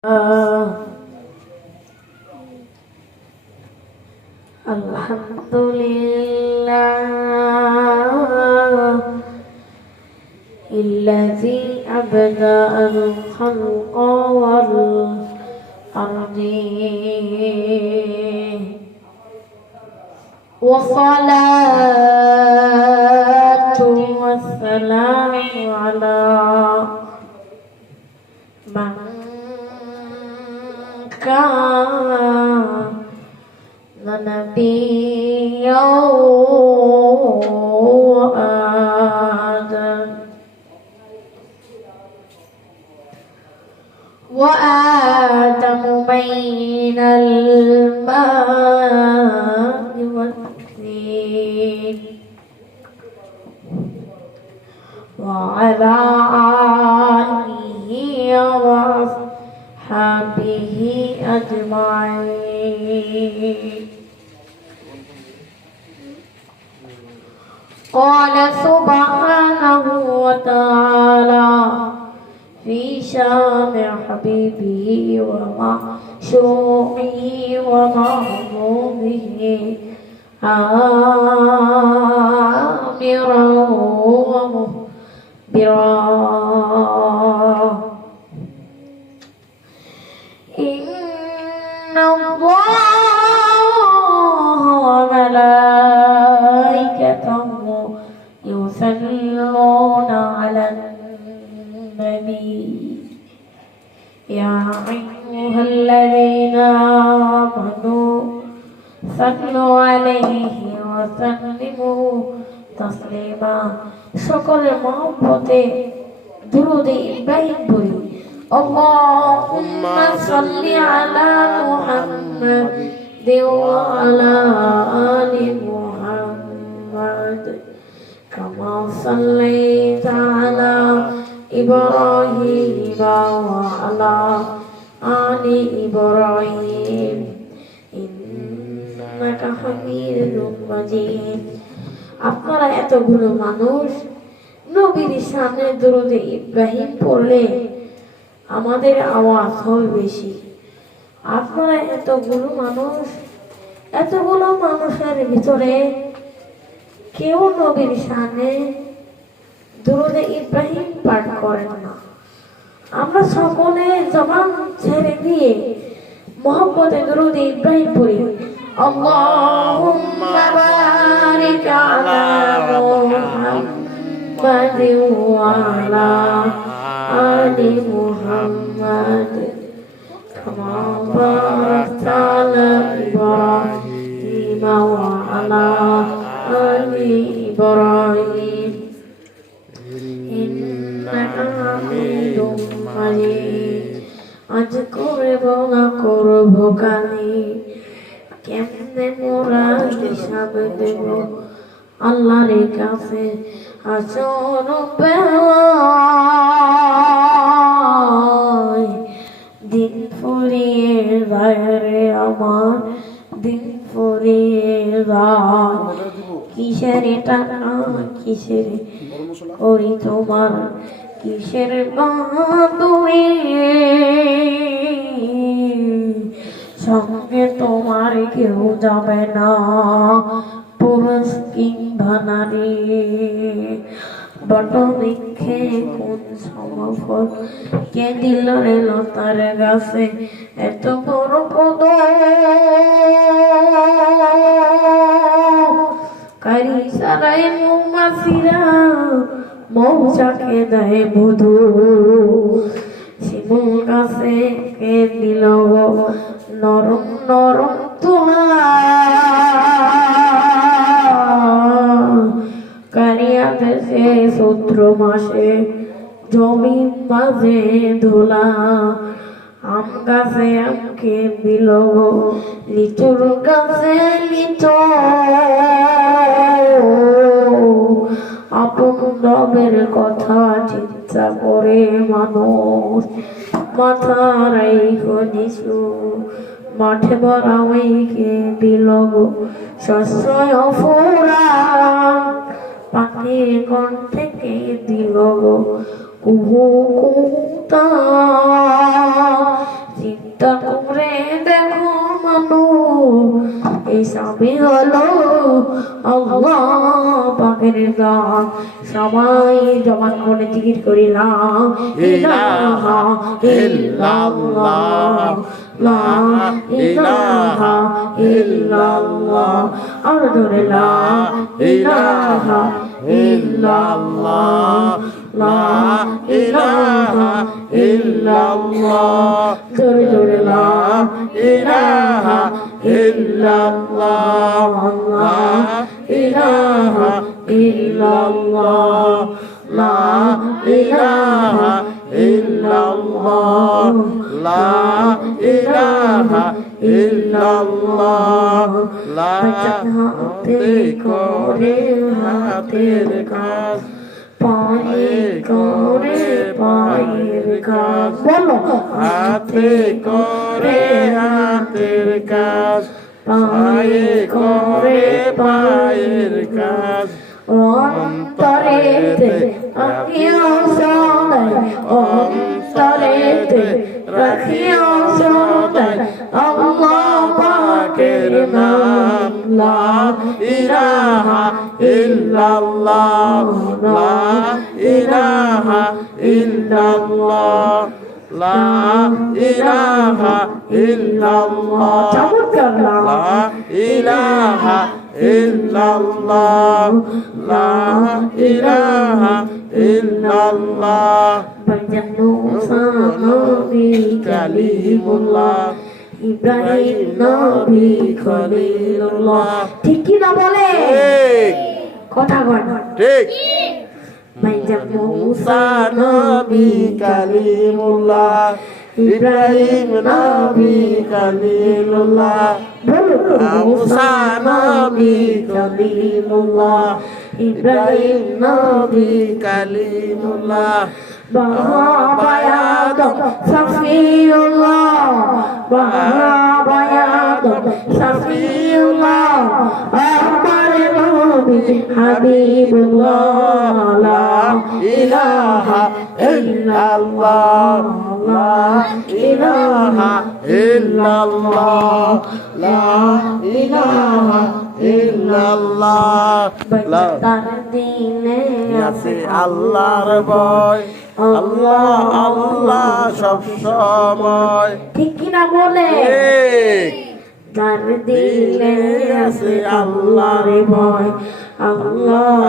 Alhamdulillah Alladzi abda'a al-khalqa wal-ardi wassalatu wassalamu ala man kana nabiyyan wa adam bainal ma'i wat-tin wa ala alihi wa ashabihi ajma'in. Qala subhanahu wa ta'ala fi syami habibihi wa ma'syuqihi wa mahbubihi amiran wa muhbiran. Inna Allaha wa malaikatahu yusalluna 'alan Ya ayyuhalladzina amanu sallu alaihi wa sallimu taslima. সকলের মহব্বতে দুরূদে ইব্রাহিম পড়ি। আল্লাহুম্মা সাল্লি আলা মুহাম্মাদ ওয়া আলা আলি মুহাম্মাদ কামা সাল্লাইতা আলা Ibrahim wa ala ali Ibrahim innaka Hamidum Majid. আপনারা এতগুলো মানুষ নবীর সামনে দরুদে ইব্রাহিম পড়লে আমাদের আওয়াজ হয় বেশি। আপনারা এতগুলো মানুষের ভিতরে কেউ নবীর সামনে দরুদে ইব্রাহিম পাঠ করেন না। আমরা সকলে জবান ছেড়ে দিয়ে মুহাম্মদে দরুদে ইব্রাহিম পড়ি। আল্লাহুম্মা বারিক আলা মুহাম্মাদিন ওয়া আলা আলি মুহাম্মাদ কামা বারাকতা আলা ইব্রাহিম ওয়া আলা আলি ইব্রাহিম আজ করব না করব কালি কেমনে মোরা হিসাব দেব আল্লাহর কাছে আসর দিন ফুরিয়ে যায় রে আমার দিন ফুরিয়ে যায় কিসের টাকা কিসের করি তোমার কিসের বাঁধুরি সঙ্গে তোমার কেউ যাবে না পুরুষ কিংবা নারী বট বৃক্ষে কোন সমফল কে দিল রে লতার গাছে এত বড় পদ কারি সারাই মৌমাছিরা মৌচাকে দেয় মধু শিমুল গাছে কে দিল নরম নরম তুলা কারিয়া দেশে চৈত্র মাসে জমিন মাঝে ধুলা আম গাছে আমকে দিল লিচুর গাছে লিচু আপন রবের কথা চিন্তা করে মানুষ মাথা রাইখো নিচু মাঠে বড়াইকে দিল শস্যয় ফুরা পাখির কণ্ঠে কে দিল কুহু কুতা হিসাবে হলো আল্লাহ পাকের দান সবাই জবান করে জিকির করি লা ইলাহা ইল্লাল্লাহ লা ইলাহা ইল্লাল্লাহ আর ধরে লা ইলাহা ইল্লাল্লাহ লা ইলাহা ইল্লাল্লাহ জোরে জোরে লা ইলাহা ইল্লাল্লাহ লা ইলাহা ইল্লাল্লাহ লা ইলাহা ইল্লাল্লাহ লা ইলাহা ইল্লাল্লাহ লা হাতে করে হাতের কাজ পায়ে করে পায়ের কাজ বলো হাতে করে হাতের কাজ পায়ে করে পায়ের কাজ অন্তরেতে রাখিও সদাই অন্তরেতে রাখিও সদাই আল্লাহ পাকের নাম লা ইলাহা ইল্লাল্লাহ লা ইলাহা ইল্লাল্লাহ লা ইলাহা ইল্লাল্লাহ চমৎকার লা ইলাহা ইল্লাল্লাহ লা ইলাহা ইল্লাল্লাহ মুসা নবী কালিমুল্লাহ ইব্রাহিম নবী খলিলুল্লাহ ঠিক কি না বলে কথা কয় ঠিক মুসা নবী কালিমুল্লাহ ইব্রাহিম নবী খলিলুল্লাহ মুসা নবী কালিমুল্লাহ ইব্রাহিম নবী কালিমুল্লাহ বাবা আদম সফিউল্লাহ বাবা আদম সফিউল্লাহ আমার নবী হাবিবুল্লাহ লা ইলাহা ইল্লাল্লাহ লা ইলাহা ইল্লাল্লাহ লা ইলাহা ইল্লাল্লাহ তার দিনে আছে আল্লাহর ভয় আল্লাহ আল্লাহ সব সময় ঠিক কি না বলে তার দিলে আছে আল্লাহর ভয় আল্লাহ